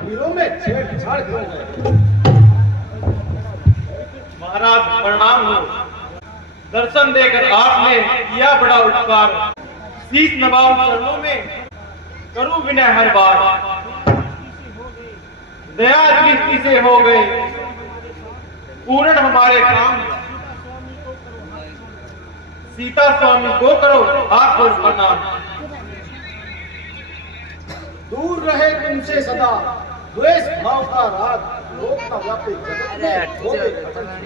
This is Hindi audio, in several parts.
वीरों में छेड़छाड़ क्यों है? महाराज प्रणाम हो। दर्शन देकर आपने किया बड़ा उपकार। शीश नवाऊं चरणों में करूं विनय हर बार। दया दृष्टि से हो गए पूर्ण हमारे काम। सीता स्वामी को करो हाथ जोड़ प्रणाम। दूर रहे तुमसे सदा द्वेष भाव का राग। लोक का व्यापी जगत में हो गए खतरनाक।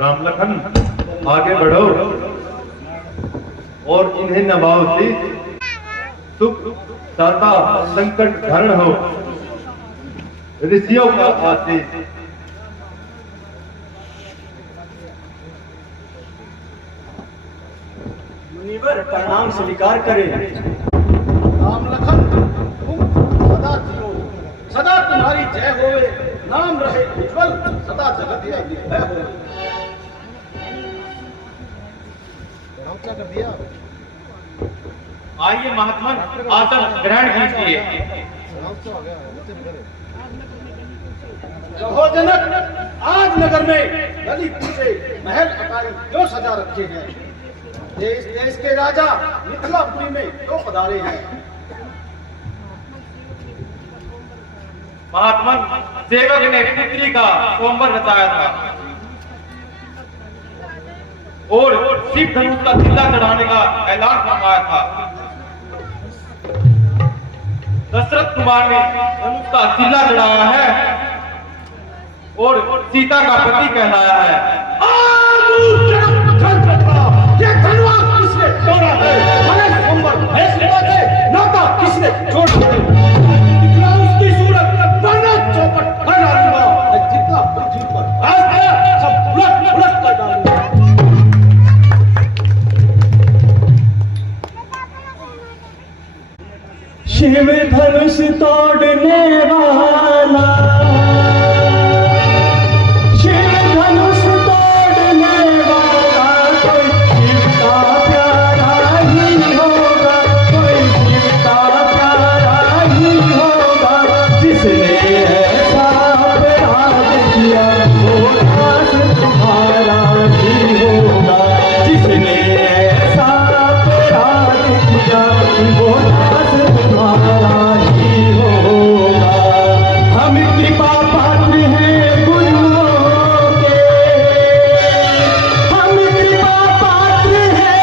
राम लखन आगे बढ़ो और इन्हें नवाओ सी। सुख दाता संकट हरण हो ऋषियों का आशीष। मुनिवर प्रणाम स्वीकार करें। राम लखन तुम सदा जियो, सदा तुम्हारी जय होवे। नाम रहे उज्जवल सदा जगत में निर्भय होवे। क्या कर दिया? आइए महात्मा आसन ग्रहण कीजिए। कहो जनक, आज नगर में गली कूचे महल अटारी क्यों सजा रखे हैं? देश देश के राजा मिथिलापुरी में क्यों पधारे हैं? महात्मा सेवक ने पुत्री का स्वयंवर रचाया था और शिव धनुष का चिल्ला चढ़ाने का ऐलान फरमाया था। दशरथ कुमार ने धनुष का चिल्ला चढ़ाया है और सीता का पति कहलाया है। ये धनुआ किसने तोड़ा है? हमें स्वयंवर फैसला दे, नाता किसने छोड़ा है? दिखला उसकी सूरत, वरना चौपट कर डालूंगा। मैं जितना पृथ्वी पर आज आया सब उलट उलट कर डालूंगा। शिव धनुष तोड़ने वाला, शिव धनुष तोड़ने वाला कोई शिव का प्यारा ही होगा, कोई शिव का प्यारा ही होगा। जिसने ऐसा अपराध किया वो दास तुम्हारा ही होगा। जिसने ऐसा अपराध किया वो दास तुम्हारा ही होगा। हम कृपा पात्र हैं गुरुओं के, हम कृपा पात्र हैं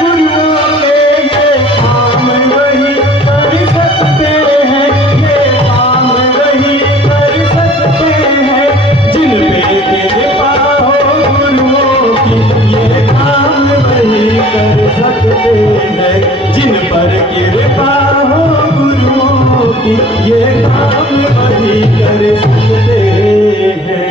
गुरुओं के। ये काम वही कर सकते हैं, ये काम वही कर सकते हैं। जिन पे कृपा हो गुरुओं की ये काम वही कर सकते हैं। जिन पर कृपा हो गुरुओं की ये काम वही कर सकते हैं।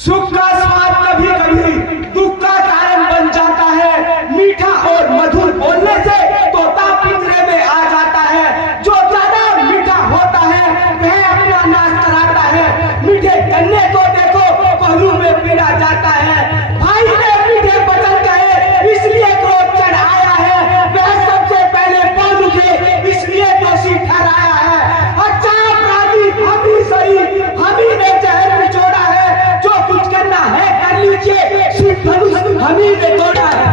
सुख का स्वाद कभी कभी दुख का कारण बन जाता है। मीठा और मधुर बोलने से तोता पिंजरे में आ जाता है। जो ज्यादा मीठा होता है वह अपना नाश कराता है। मीठे गन्ने को देखो पहलू में पीड़ा जाता है। भाई ने मीठे वचन कहे इसलिए क्रोध चढ़ आया है। वह सबसे पहले बोल उठे इसलिए दोषी ठहराया है। अच्छा अपराधी हम ही सही, हम ही ने जहर निचोड़ा है। जो कुछ करना है कर लीजिए, शिव धनुष हम ही ने तोड़ा है।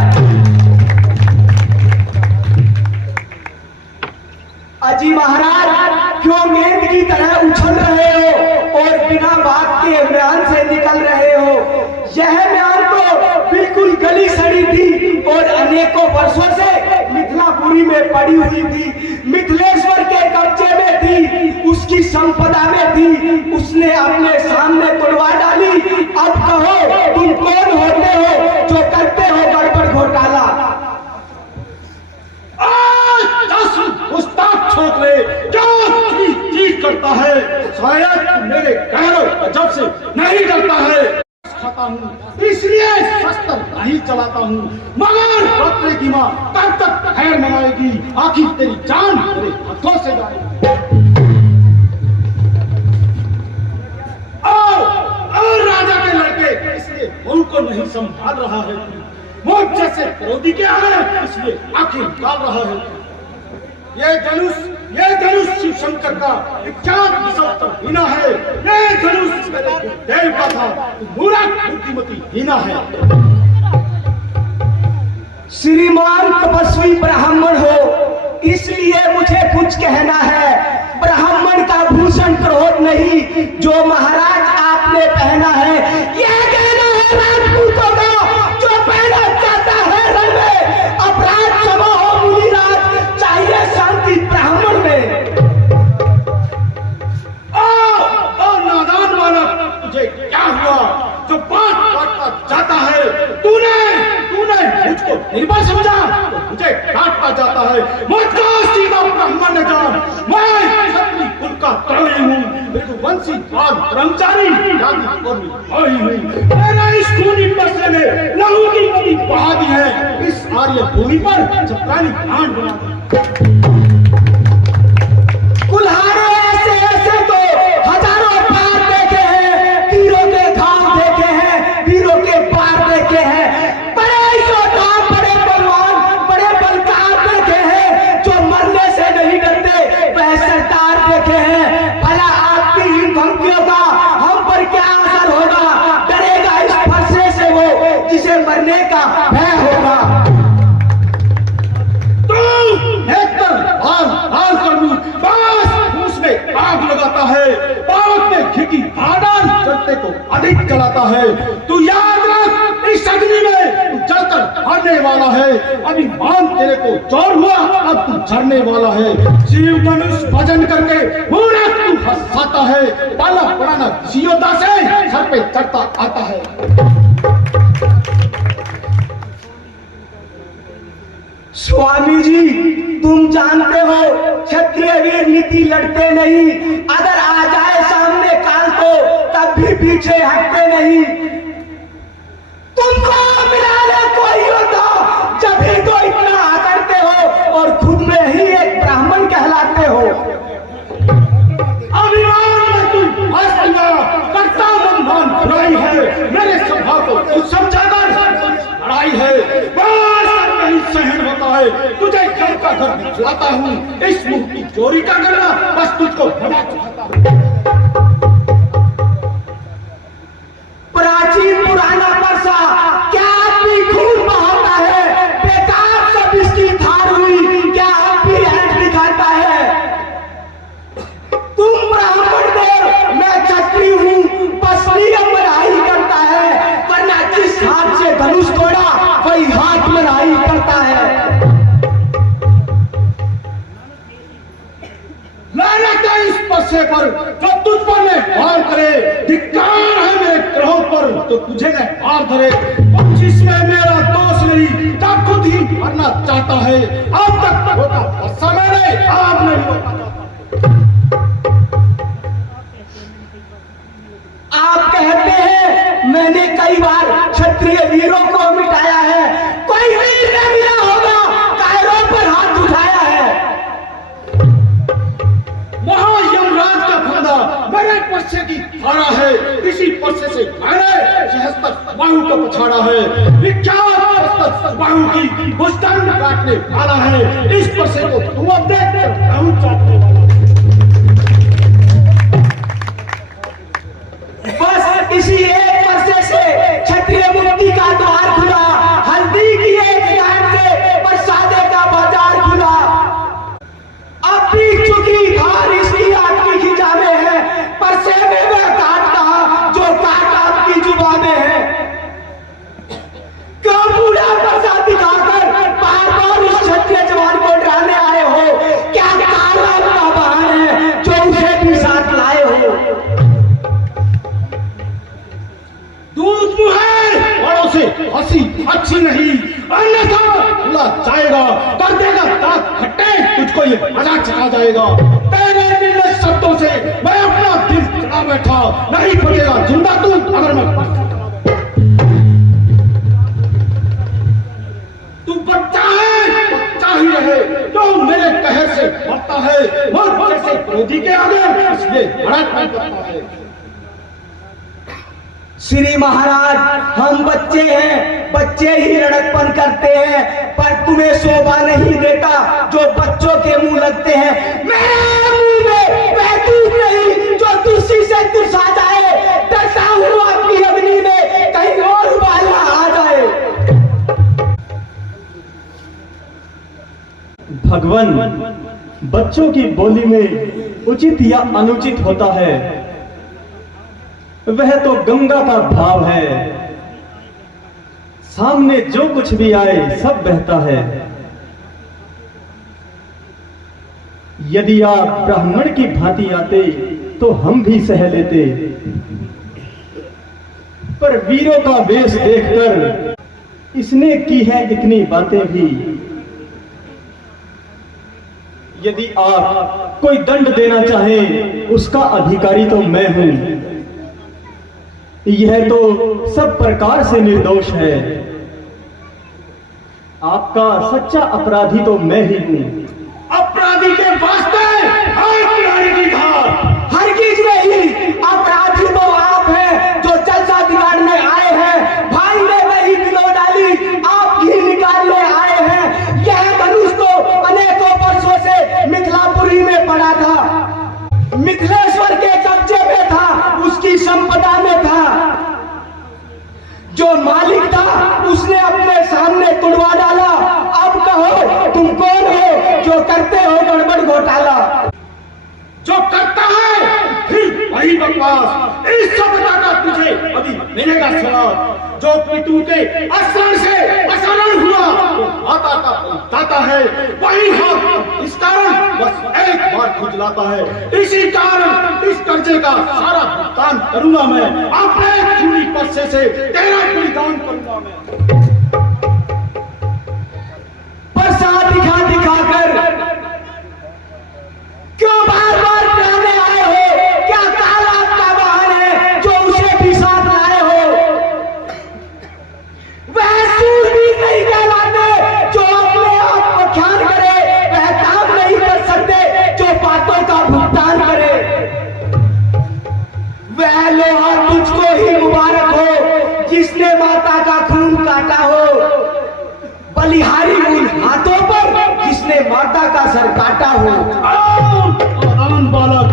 अजी महाराज क्यों गेंद की तरह उछल रहे हो और बिना बात के म्यान से निकल रहे हो? यह म्यान तो बिल्कुल गली सड़ी थी और अनेकों वर्षों से मिथिलापुरी में पड़ी हुई थी। मिथिलेश्वर के कब्जे में थी, उसकी संपदा में थी। उसने अपने सामने तोड़वा डाली। अब कहो तुम कौन होते हो जो करते हो गड़बड़ घोटाला? उस्ताद छोड़ ले, क्या चीज करता है? शायद मेरे गैरों गजब से नहीं डरता है। खाता हूँ इसलिए शस्त्र नहीं चलाता हूँ, मगर खतरे की माँ तब तक खैर मनाएगी, आखिर तेरी जान मेरे हाथों से जाएगी। और राजा के लड़के इसलिए मुल्क को नहीं संभाल रहा है, मुझ जैसे क्रोधी के आगे इसलिए आखिर निकाल रहा है। ये धनुष शिव शंकर का विख्यात विषाक्त हीना है। ये धनुष मेरे देव का था, मूर्ख बुद्धिमती हीना है। श्रीमान तपस्वी ब्राह्मण हो, इसलिए मुझे कुछ कहना है। ब्राह्मण का भूषण क्रोध नहीं, जो महाराज आपने पहना है यह कहना है राजपूतों का, जो पहना जाता है रण में। अपराध क्षमा हो मुनिराज, चाहिए शांति ब्राह्मण में। नादान बालक, तुझे क्या हुआ जो बात काटता जाता है? तूने मुझको निर्बल समझा तो मुझे काटता जाता है। मुझको सीधा ब्राह्मण न जान, मैं क्षत्रिय कुल का द्रोही हूँ, रघुवंशी बाल ब्रह्मचारी जाति कोई हूँ। मैंने इस खूनी मसले में लहू की नदी बहा दी है, इस आर्य भूमि पर चपरानी कांड बना दी। कुल्हाड़े ऐसे तो हजारों पार देखे हैं, तीरों के घाव देखे हैं, वीरों के पार देखे हैं, बड़े योद्धा, बड़े बलवान, बड़े बलकार देखे हैं, जो मरने से नहीं डरते वह सरदार देखे हैं। भला आपकी इन धमकियों का हम पर क्या असर होगा? डरेगा इस फरसे से वो जिसे मरने का भय होगा। आग लगाता है, पावक में घिकी आदान चलते को अधिक जलाता है। तू याद रख, इस अग्नि में तू जलकर मरने वाला है। अभी मान तेरे को चोर हुआ, अब तू झरने वाला है। शिव धनुष भजन करके मूर्ख तू हंसाता है, पाला पुराना योद्धा से सर पे चढ़ता आता है। स्वामी जी, तुम जानते हो क्षत्रिय वीर नीति लड़ते नहीं, अगर आ जाए सामने काल तो तब भी पीछे हटते नहीं। तुमको मिलाने कोई योद्धा जब ही तो इतना आकड़ते हो और खुद में ही एक ब्राह्मण कहलाते हो। अभिमान में तू करता मनमान बुराई है, मेरे सभा को तू समझाकर लड़ाई है। नहीं सहन होता है, तुझे घर का घर दिखलाता हूँ, इस मुंह की चोरी का करना बस तुझको बना चाहता हूँ। प्राचीन पुराना परसा क्या अपनी खून बहाता है? बेकार सब इसकी धार हुई, क्या अब भी ऐंठ दिखाता है? तुम ब्राह्मण देव, मैं क्षत्रिय हूँ, बस नियम लड़ाई करता है, वरना जिस हाथ से धनुष तोड़ा वही हाथ में लड़ाई करता है। लानत है इस परसे पर जो तुझ पर ने वार करे, धिक्कार है मेरे ग्रहों पर तो तुझे ने वार धरे। और जिसमें मेरा दोष नहीं, तब खुद ही मरना चाहता है। अब तक होता परसा मैंने, अब नहीं होता। आप कहते हैं मैंने कई बार क्षत्रिय वीरों को मिटाया है, कोई वीर न मिला होगा कायरों पर हाथ उठाया है। वहां यमराज का फंदा मेरे परसे की धारा है, इसी परसे से मैंने सहस्त्र बाहु को पछाड़ा है। विख्यात बाहु की भुजदंड काटने वाला है, इस परसे को तू अब देख बाहु काटने वाला। बस इसी एक परसे से क्षत्रिय मुक्ति का द्वार खुला, हल्दी की एक गांठ से प्रसादे का बाजार खुला। अब भी चुकी धार इसकी आपकी खिजा में है, परसे में वह काट कहा जो काट आपकी जुबा में है। क्यों पूरा परसा दिखाकर बार बार उस क्षत्रिय जवान को डराने आए हो? क्या काला का बहान है जो उसे भी साथ लाए हो? दूध मुहे बड़ों से हंसी अच्छी नहीं, अन्यथा बुला जाएगा, कर देगा दांत खट्टे, तुझको ये मजा चला जाएगा। तेरे निर्लज शब्दों से मैं अपना दिल चला बैठा, नहीं फटेगा जिंदा तू अगर मैं क्रोधी के आगे इसलिए लड़त नहीं करता है। श्री महाराज, हम बच्चे हैं, बच्चे ही लड़कपन करते हैं, पर तुम्हें शोभा नहीं देता जो बच्चों के मुंह लगते हैं। मेरे मुंह में वह दूध नहीं जो तुलसी से तुसा जाए। डरता हूँ आपकी अग्नि में कहीं और उबालना आ जाए। भगवान, बच्चों की बोली में उचित या अनुचित होता है, वह तो गंगा का भाव है। सामने जो कुछ भी आए सब बहता है। यदि आप ब्राह्मण की भांति आते तो हम भी सह लेते, पर वीरों का वेश देखकर इसने की है इतनी बातें भी। यदि आप कोई दंड देना चाहें, उसका अधिकारी तो मैं हूं। यह तो सब प्रकार से निर्दोष है। आपका सच्चा अपराधी तो मैं ही हूं। अपराधी के वास्ते किनारे की धार। हरगिज नहीं, अपराधी तो आप हैं जो जलसा बिगाड़ने आए हैं। भाई ने वही बिलो डाली, आप घी निकालने आए हैं। यह धनुष तो अनेकों वर्षों से मिथिलापुरी में पड़ा था, मिथिलेश्वर के कब्जे में था, उसकी संपदा में था। जो मालिक था उसने अपने सामने तुड़वा डाला। अब कहो तुम कौन हो जो करते हो गड़बड़ घोटाला? जो करता है फिर वही बकवास। इस सभ्यता का तुझे अभी मिलेगा स्वाद। जो पितू के असरण से असरण हुआ तो माता का दाता है, वही हाथ इस कारण बस एक बार खुजलाता है। इसी कारण इस कर्जे का सारा भुगतान करूंगा मैं। अपने चूड़ी पर्से से तेरा बलिदान करूंगा मैं। प्रसाद दिखा दिखा कर क्यों बार बार डराने आए हो? क्या काल आपका वाहन है जो उसे भी साथ लाए हो? वह सूरवीर नहीं कहलाते जो अपने आप को ख्याल करे। वह काम नहीं कर सकते जो बातों का भुगतान करे। वह लोहा तुझको ही मुबारक हो जिसने माता का खून काटा हो। बलिहारी उन हाथों पर जिसने माता का सर काटा हो। बालक,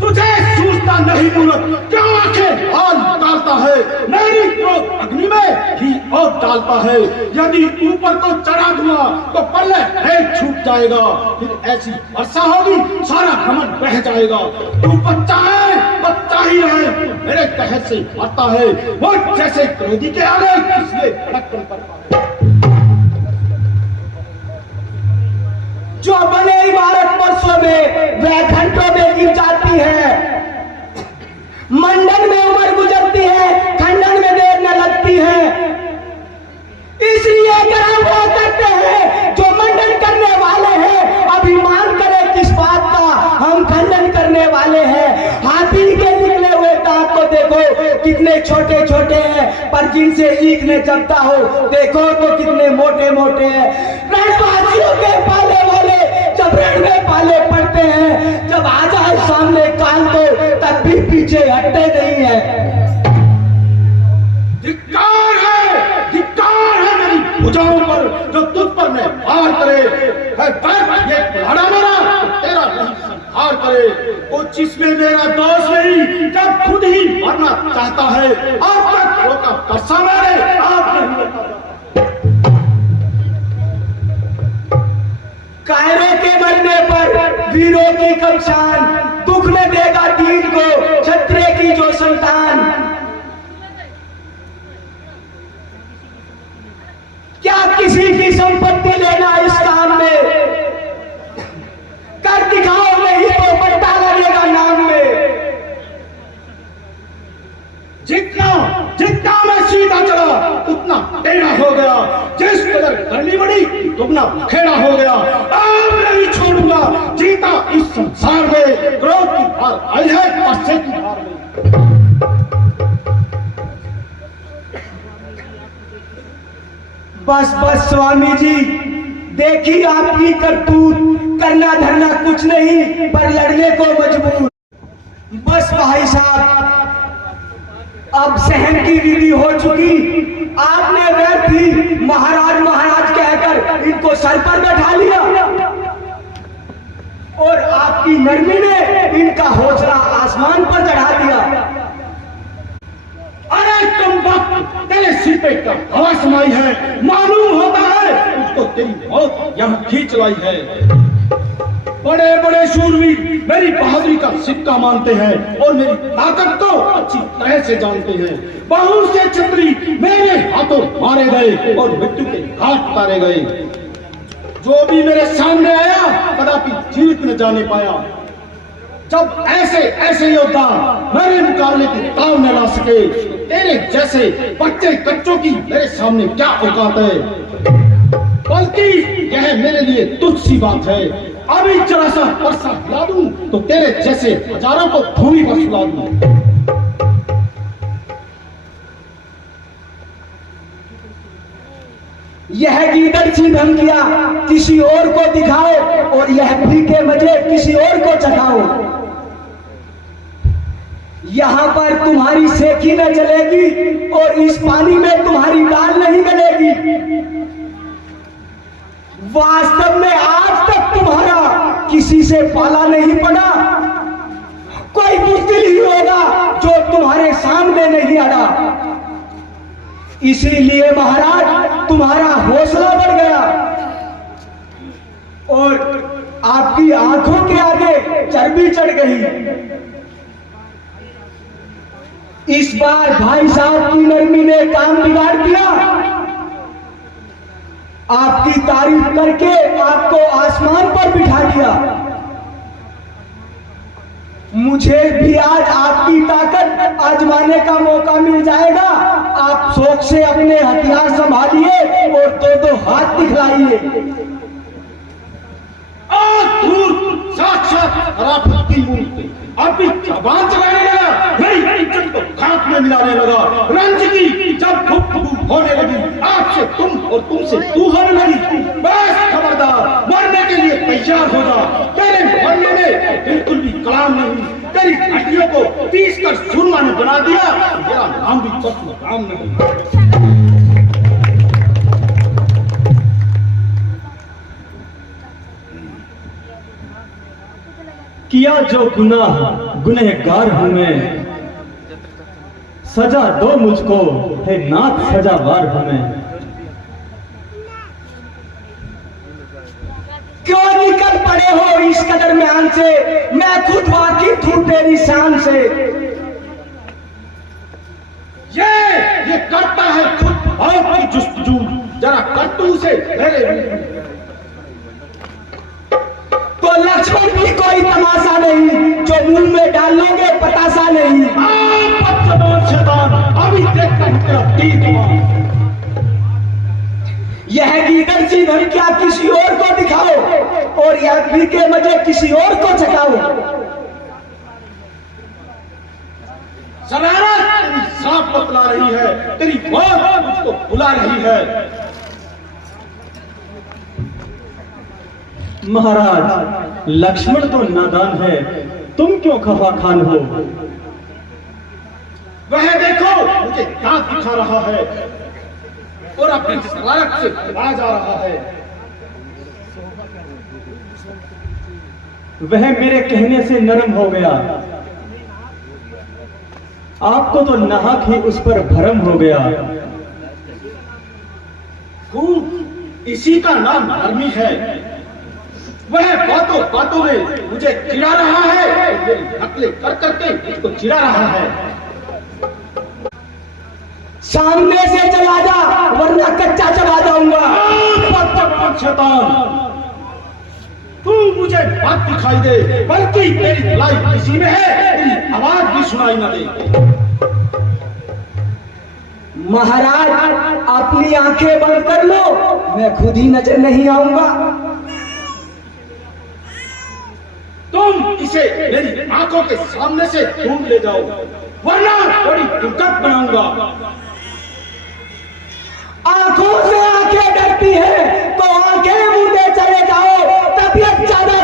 तुझे सूझता नहीं मूर्ख, क्या आंखें हाल डालता है? मेरी क्रोध अग्नि में ही और डालता है। यदि ऊपर को चढ़ा दूंगा तो पल्ले हेठ छूट जाएगा। फिर ऐसी वर्षा होगी सारा घमंड बह जाएगा। तू बच्चा है, बच्चा ही रहे, मेरे कहर से आता है। वो जैसे क्रोधी के आगे इसलिए धड़क कर पड़ता है। जो बने इमारत वर्षों में वह घंटों में गिर जाती है। मंडन में उम्र गुजरती है, खंडन में देर न लगती है। इसलिए ग्रह वो करते हैं जो मंडन करने वाले हैं। अभिमान करे किस बात का, हम खंडन करने वाले हैं। हाथी के निकले हुए दांत को देखो कितने छोटे छोटे हैं, पर जिनसे ईख ने चबता हो देखो तो कितने मोटे मोटे हैं। रणबाजियों के पाले वाले जब रण में पाले पड़ते हैं, जब आ जाए सामने काल तो तब भी पीछे हटते नहीं है। धिक्कार है मेरी भुजाओं पर जो तुझ पर मैं वार करे। ये कुल्हाड़ा मेरा तेरा नहीं संहार करे। वो जिसमें मेरा दोष नहीं, जब खुद ही मरना चाहता है। अब तक रोका परसा मेरे आप नहीं रोका। कायरों के मरने पर वीरों की कमशान, दुख में देगा दीन को क्षत्रिय की जो संतान। क्या किसी की संपत्ति लेना इस काम में? कर दिखाओ, नहीं तो पट्टा लगेगा नाम में। जितना मैं सीधा चला उतना टेढ़ा हो गया। जिस कदर करनी बड़ी दुगना खेड़ा हो गया। अब नहीं छोड़ूंगा, जीता इस संसार में। क्रोध की धार आई है, परसे की धार में। बस बस स्वामी जी, देखी आपकी करतूत। करना धरना कुछ नहीं पर लड़ने को मजबूर। बस भाई साहब, अब सहन की विधि हो चुकी। आपने व्यर्थ ही महाराज महाराज कहकर इनको सर पर बैठा लिया और आपकी नरमी ने इनका हौसला आसमान पर चढ़ा दिया। अरे तुम वक्त तेरे सिर पे कब हवा समाई है, मालूम होता है उसको तेरी मौत यहाँ खींच लाई है। बड़े बड़े शूरवीर मेरी बहादुरी का सिक्का मानते हैं और मेरी ताकत को अच्छी तरह से जानते हैं। बहुत से छत्री मेरे हाथों मारे गए और मृत्यु के घाट उतारे गए। जो भी मेरे सामने आया कदापि जीवित न जाने पाया। जब ऐसे ऐसे योद्धा मेरे मुकाबले की ताव न ला सके, तेरे जैसे बच्चे कच्चों की मेरे सामने क्या औकात है। बल्कि यह मेरे लिए तुच्छ सी बात है। अभी जरा सा परसा हिला दूं तो तेरे जैसे हजारों को भूमि पर सुला दूं। यह गीदड़ सी धमकियां किसी और को दिखाओ और यह फीके मजे किसी और को चखाओ। यहां पर तुम्हारी सेकी न जलेगी और इस पानी में तुम्हारी दाल नहीं गलेगी। वास्तव में आज तक तुम्हारा किसी से पाला नहीं पड़ा। कोई मुश्किल ही होगा जो तुम्हारे सामने नहीं अड़ा। इसीलिए महाराज तुम्हारा हौसला बढ़ गया और आपकी आंखों के आगे चर्बी चढ़ गई। इस बार भाई साहब की नरमी ने काम बिगाड़ दिया। आपकी तारीफ करके आपको आसमान पर बिठा दिया। मुझे भी आज आपकी ताकत आजमाने का मौका मिल जाएगा। आप शौक से अपने हथियार संभालिए और दो हाथ दिखलाइए। साक्षात खराब की मूर्ति अभी जबान चलाने लगा, मेरी इज्जत को खाक में मिलाने लगा। रंज की जब गुफ्तगू होने लगी, आपसे तुम और तुमसे तू होने लगी। बस खबरदार, मरने के लिए तैयार हो जा। तेरे मरने में बिल्कुल भी कलाम नहीं। तेरी हड्डियों को पीस कर चूरमा ने बना दिया। मेरा नाम भी कस्म राम नहीं। किया जो गुनाह गुनहगार हूं मैं, सजा दो मुझको है नाथ सजावार हूं मैं। क्यों निकल पड़े हो इस कदर म्यान से, मैं खुद वाकिफ हूं तेरी शान से। ये करता है खुद और की जुस्तजू, जरा कट्टू से मेरे। तो लक्ष्मण भी कोई तमाशा नहीं, जो मुंह में डाल लोगे पतासा नहीं। अभी देखता हूं तेरा तीर कमान। यह गीदड़ सी धमकियां किसी और को दिखाओ और यह फीके मजे किसी और को चखाओ। शरारत तेरी सांप बतला रही है, तेरी मौत मुझको बुला रही है। महाराज, लक्ष्मण तो नादान है, तुम क्यों खफा खान हो? वह देखो मुझे दांत दिखा रहा है और अपनी शरारत से खिला जा रहा है। वह मेरे कहने से नरम हो गया, आपको तो नाहक ही उस पर भरम हो गया। खूब, इसी का नाम नरमी है। वह बातों बातों में मुझे चिढ़ा रहा है और मेरी नकलें कर करके मुझको चिढ़ा रहा है। सामने से चला जा वरना कच्चा चला जाऊंगा। शैतान, तू मुझे बात दिखाई दे, बल्कि तेरी भलाई इसी में है, तेरी आवाज भी सुनाई न दे। महाराज, अपनी आंखें बंद कर लो, मैं खुद ही नजर नहीं आऊंगा। तुम इसे मेरी आंखों के सामने से दूर ले जाओ, वरना बड़ी दुर्गत बनाऊंगा। आंखों से आंखें डरती है तो आंखें मूंदे चले जाओ, तबीयत ज्यादा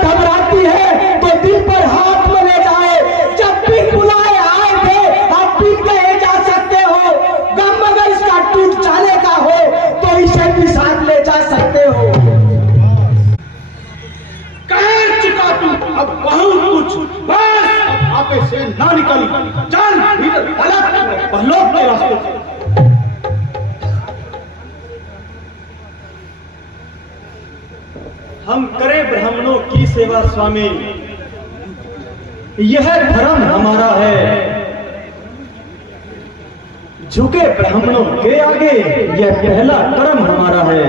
निकाली। चल भीतर अलग पहलोक के रास्ते से। हम करें ब्राह्मणों की सेवा स्वामी, यह धर्म हमारा है। झुके ब्राह्मणों के आगे, यह पहला कर्म हमारा है।